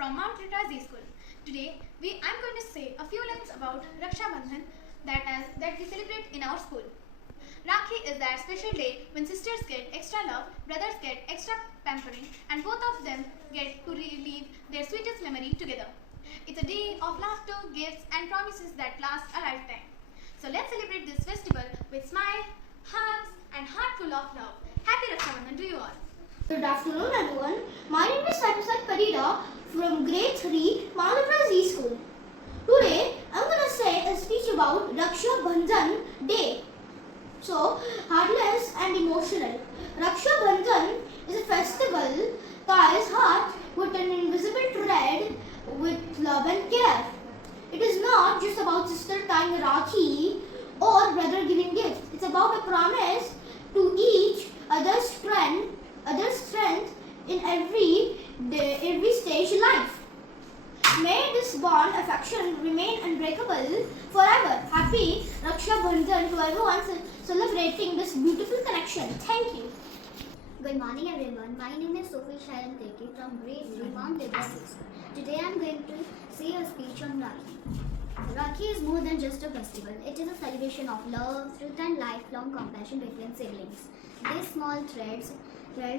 from Mount Ritazi School. Today, I'm going to say a few lines about Raksha Bandhan that we celebrate in our school. Rakhi is that special day when sisters get extra love, brothers get extra pampering, and both of them get to relive their sweetest memory together. It's a day of laughter, gifts, and promises that last a lifetime. So let's celebrate this festival with smile, hugs, and heart full of love. Happy Raksha Bandhan to you all. Good afternoon, everyone. My name is Satusat Parida from Grade 3, Mount Ritazi School. Today, I'm going to say a speech about Raksha Bandhan Day. So, heartless and emotional. Raksha Bandhan is a festival ties heart with an invisible thread with love and care. It is not just about sister tying a rakhi or brother giving gifts. It's about a promise to each other's strength in every stage in life. May this bond affection remain unbreakable forever. Happy Raksha Bandhan to everyone celebrating this beautiful connection. Thank you. Good morning, everyone. My name is Sophie Sharon Teki from Grade 3, Mount Ritazi. Today I am going to say a speech on Rakhi. Rakhi is more than just a festival. It is a celebration of love, truth, and lifelong compassion between siblings. These small threads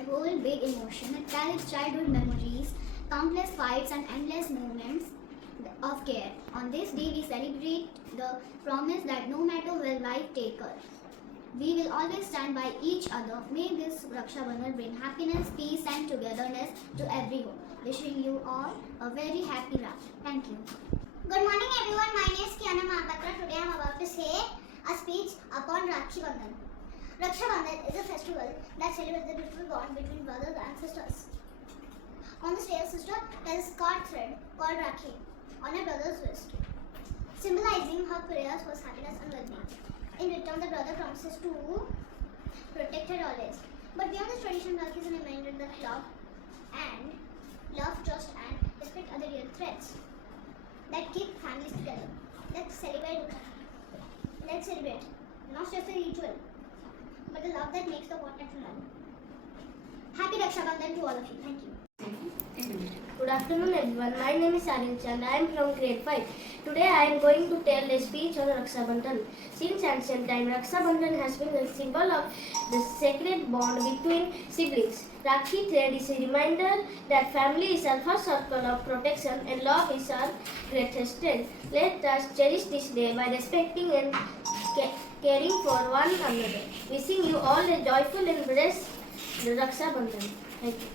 hold big emotion. It carries childhood memories, countless fights, and endless moments of care. On this day, we celebrate the promise that no matter where life takes us, we will always stand by each other. May this Raksha Bandhan bring happiness, peace, and togetherness to every home. Wishing you all a very happy Rakhi. Thank you. Good morning, everyone. My name is Kiana Mahapatra. Today I am about to say a speech upon Raksha Bandhan. Raksha Bandhan is a festival that celebrates the beautiful bond between brothers and sisters. On this day, a sister ties a scarred thread called Rakhi on her brother's wrist, symbolizing her prayers for happiness and well-being. In return, the brother promises to protect her always. But beyond this tradition, Rakhi is a reminder that love, trust, and respect are the real threads that keep families together. Let's celebrate, not just a ritual, but the love that makes the bond eternal. Happy Raksha Bandhan to all of you. Thank you. Good afternoon, everyone. My name is Anil Chand. I am from grade 5. Today I am going to tell a speech on Raksha Bandhan. Since ancient time, Raksha Bandhan has been a symbol of the sacred bond between siblings. Rakhi thread is a reminder that family is our first circle of protection and love is our greatest strength. Let us cherish this day by respecting and caring for one another. Wishing you all a joyful and blessed Raksha Bandhan. Thank you.